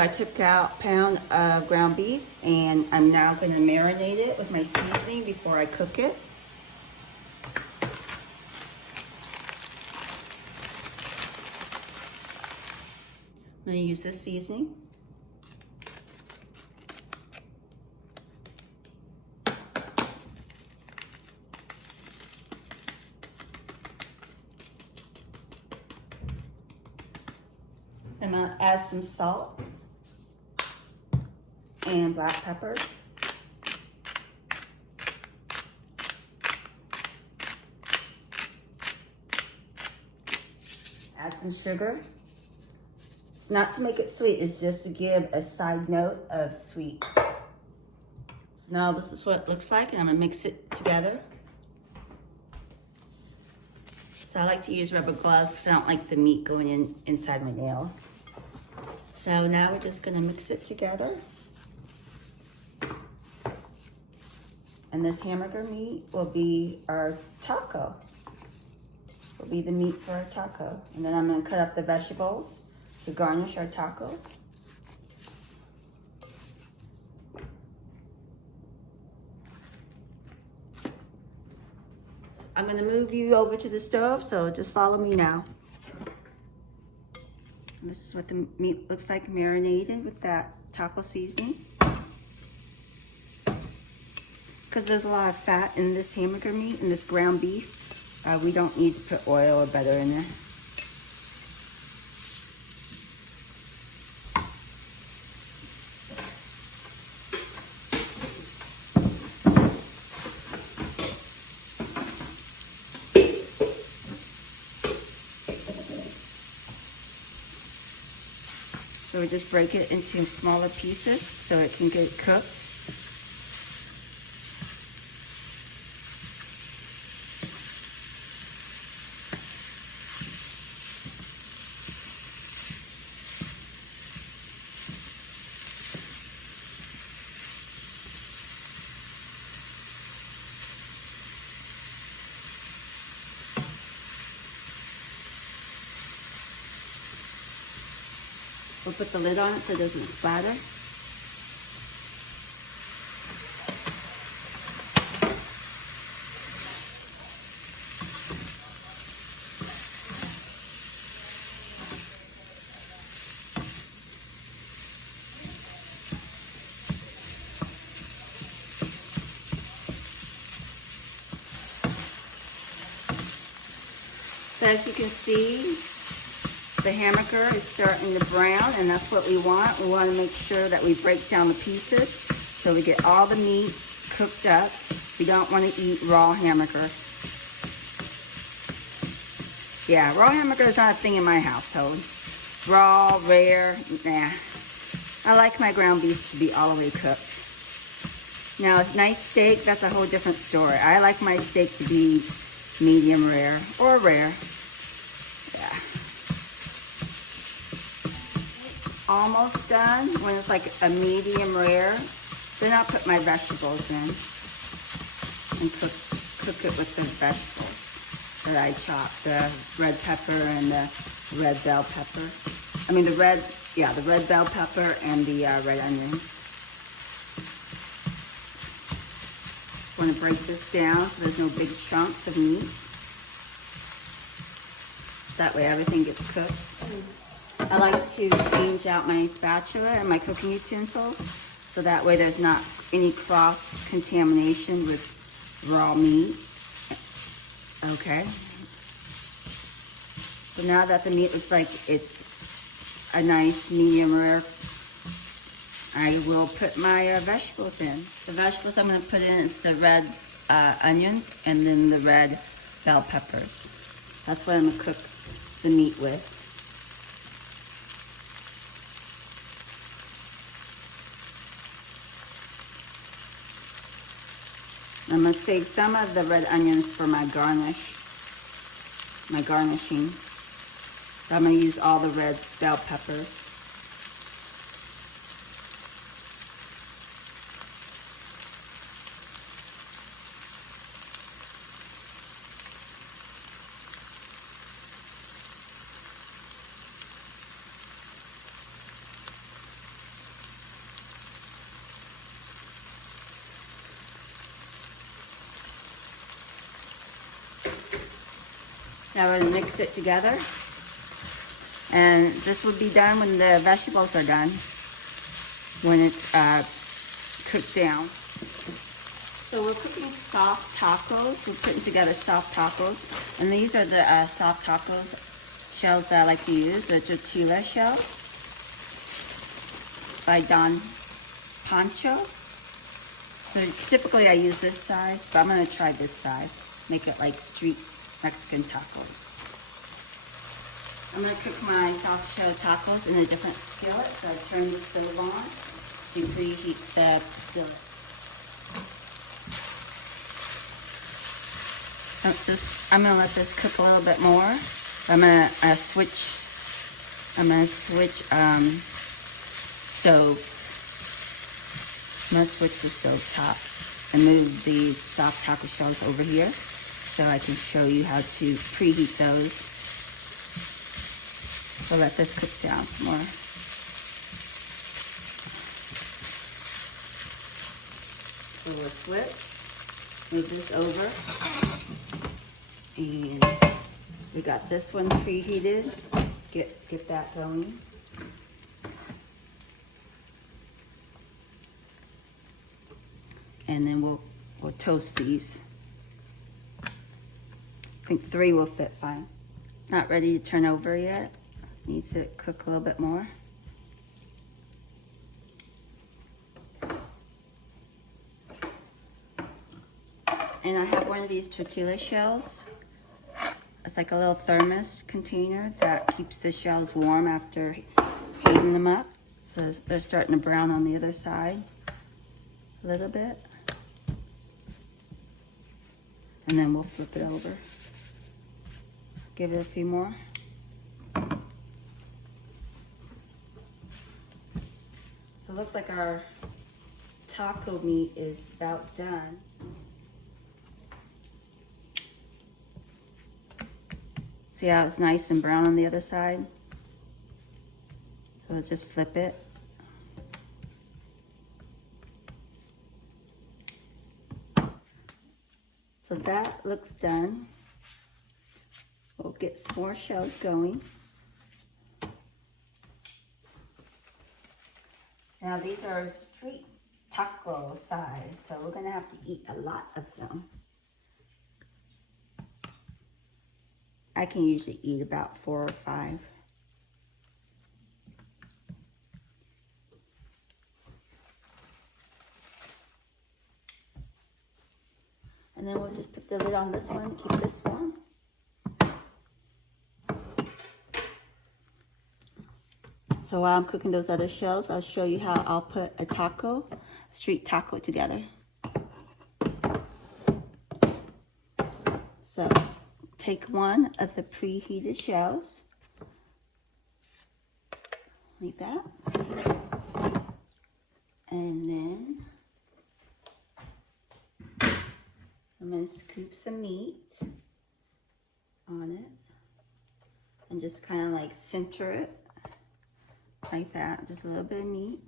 I took out a pound of ground beef and I'm now going to marinate it with my seasoning before I cook it. I'm going to use this seasoning. I'm going to add some salt and black pepper. Add some sugar. It's not to make it sweet, it's just to give a side note of sweet. So now this is what it looks like, and I'm going to mix it together. So I like to use rubber gloves because I don't like the meat going inside my nails. So now we're just going to mix it together. And this hamburger meat will be our taco. Will be the meat for our taco. And then I'm going to cut up the vegetables to garnish our tacos. I'm going to move you over to the stove, so just follow me now. This is what the meat looks like marinated with that taco seasoning. Because there's a lot of fat in this hamburger meat and this ground beef, we don't need to put oil or butter in there. So we just break it into smaller pieces so it can get cooked. We'll put the lid on it so it doesn't splatter. So as you can see, the hamburger is starting to brown, and that's what we want. We want to make sure that we break down the pieces so we get all the meat cooked up. We don't want to eat raw hamburger. Yeah, raw hamburger is not a thing in my household. Raw, rare, nah. I like my ground beef to be all the way cooked. Now, a nice steak, that's a whole different story. I like my steak to be medium rare or rare. Yeah. Almost done. When it's like a medium rare, then I'll put my vegetables in and cook it with the vegetables that I chopped, the red pepper and the red bell pepper. I mean the red bell pepper and the red onions. Just want to break this down so there's no big chunks of meat. That way everything gets cooked. I like to change out my spatula and my cooking utensils so that way there's not any cross-contamination with raw meat. Okay. So now that the meat looks like it's a nice medium rare, I will put my vegetables in. The vegetables I'm going to put in is the red onions and then the red bell peppers. That's what I'm going to cook the meat with. I'm going to save some of the red onions for my garnishing. So I'm going to use all the red bell peppers. Now we're going to mix it together. And this will be done when the vegetables are done, when it's cooked down. So we're cooking soft tacos. We're putting together soft tacos. And these are the soft tacos shells that I like to use, the tortilla shells by Don Pancho. So typically I use this size, but I'm going to try this size. Make it like street Mexican tacos. I'm going to cook my soft shell tacos in a different skillet. So I turn the stove on to preheat the skillet. I'm going to let this cook a little bit more. I'm going to switch stoves. I'm going to switch the stove top and move the soft taco shells over here so I can show you how to preheat those. So let this cook down some more. So we'll switch, move this over, and we got this one preheated. Get that going. And then we'll toast these. I think 3 will fit fine. It's not ready to turn over yet. Needs to cook a little bit more. And I have one of these tortilla shells. It's like a little thermos container that keeps the shells warm after heating them up. So they're starting to brown on the other side a little bit. And then we'll flip it over. Give it a few more. So it looks like our taco meat is about done. See how it's nice and brown on the other side? So we'll just flip it. So that looks done. We'll get some more shells going. Now these are street taco size, so we're gonna have to eat a lot of them. I can usually eat about 4 or 5. And then we'll just put the lid on this one to keep this warm. So while I'm cooking those other shells, I'll show you how I'll put a street taco together. So take one of the preheated shells, like that, and then I'm going to scoop some meat on it and just kind of like center it like that, just a little bit of meat.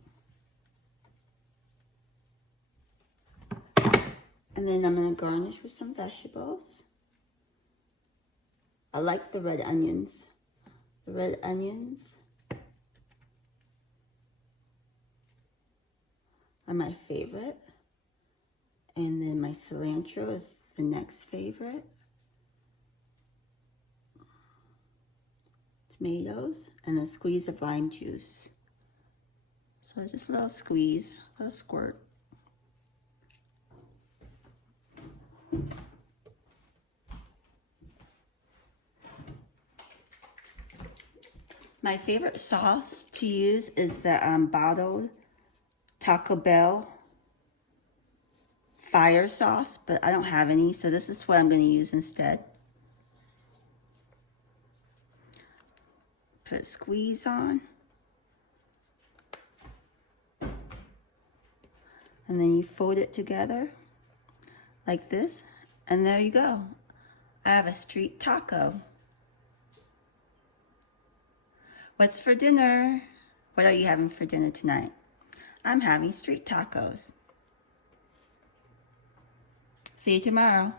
And then I'm going to garnish with some vegetables. I like the red onions. The red onions are my favorite. And then my cilantro is the next favorite. Tomatoes and a squeeze of lime juice. So just a little squeeze, a little squirt. My favorite sauce to use is the bottled Taco Bell fire sauce, but I don't have any, so this is what I'm going to use instead. Put squeeze on. And then you fold it together like this, and there you go. I have a street taco. What's for dinner? What are you having for dinner tonight? I'm having street tacos. See you tomorrow.